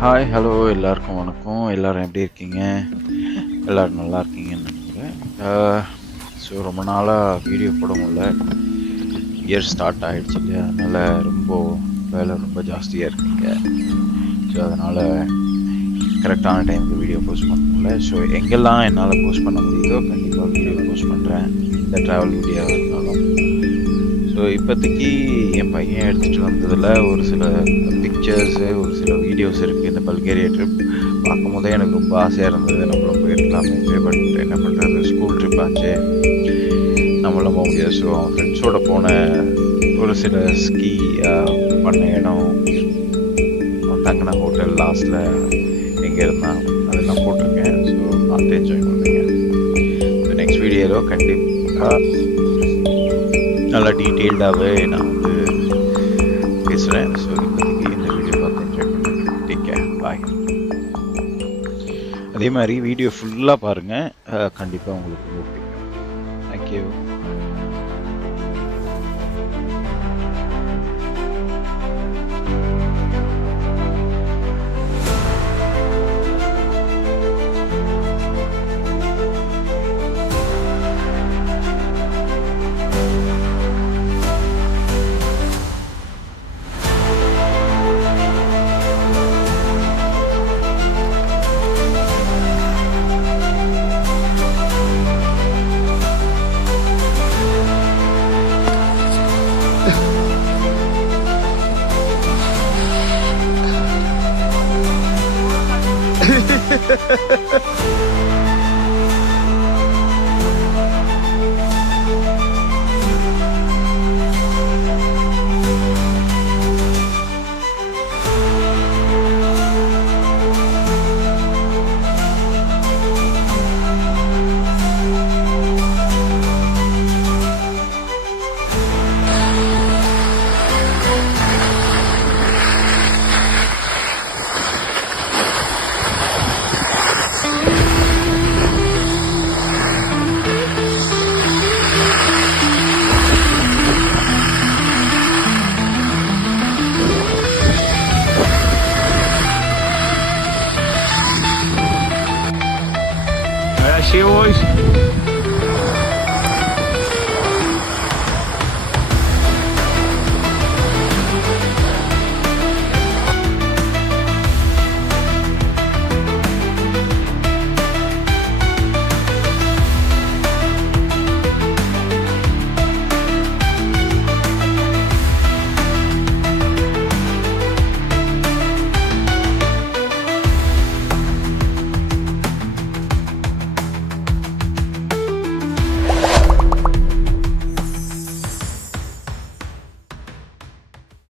Hi, hello எல்லாருக்கும் வணக்கம். எல்லாரும் எப்படி இருக்கீங்க? எல்லாரும் நல்லா இருக்கீங்கன்னு நினைக்கிறேன். ரொம்ப நாளாக வீடியோ போட முடியல. இயர் ஸ்டார்ட் ஆகிடுச்சு இல்லையா, அதனால் வேலை ரொம்ப ஜாஸ்தியாக இருக்குங்க. ஸோ அதனால் கரெக்டான டைமுக்கு வீடியோ போஸ்ட் பண்ண முடியல. ஸோ எங்கெல்லாம் என்னால் போஸ்ட் பண்ண முடியுதோ கண்டிப்பாக வீடியோ போஸ்ட் பண்ணுறேன், இந்த ட்ராவல் வீடியோவாக இருந்தாலும். ஸோ இப்போதைக்கு என் பையன் எடுத்துகிட்டு வந்ததில் ஒரு சில பிக்சர்ஸு, ஒரு சில வீடியோஸ் இருக்குது. இந்த பல்கேரியா ட்ரிப் பார்க்கும் போதே எனக்கு ரொம்ப ஆசையாக இருந்தது, நம்மளும் போயிருக்கலாமே. பட் என்ன பண்ணுறது, ஸ்கூல் ட்ரிப் ஆச்சு, நம்மளும் போக முடியாது. ஸோ அவன் ஃப்ரெண்ட்ஸோடு போன ஒரு சில ஸ்கீ பண்ண இடம், அவன் தங்கின ஹோட்டல், லாஸ்ட்டில் எங்கே இருந்தான், அதெல்லாம் போட்டிருக்கேன். ஸோ பார்த்து என்ஜாய் பண்ணுறீங்க. ஸோ நெக்ஸ்ட் வீடியோவில் கண்டிப்பாக நல்லா டீட்டெயில்டாகவே நான் பேசுகிறேன். ஸோ இப்போதைக்கு இந்த வீடியோ பார்த்து என்ஜாய் பண்ணுங்க. டேக் கேர், பாய். அதே மாதிரி வீடியோ ஃபுல்லாக பாருங்கள், கண்டிப்பாக உங்களுக்கு ரொம்ப பிடிக்கும். Thank you. Ha ha ha ha!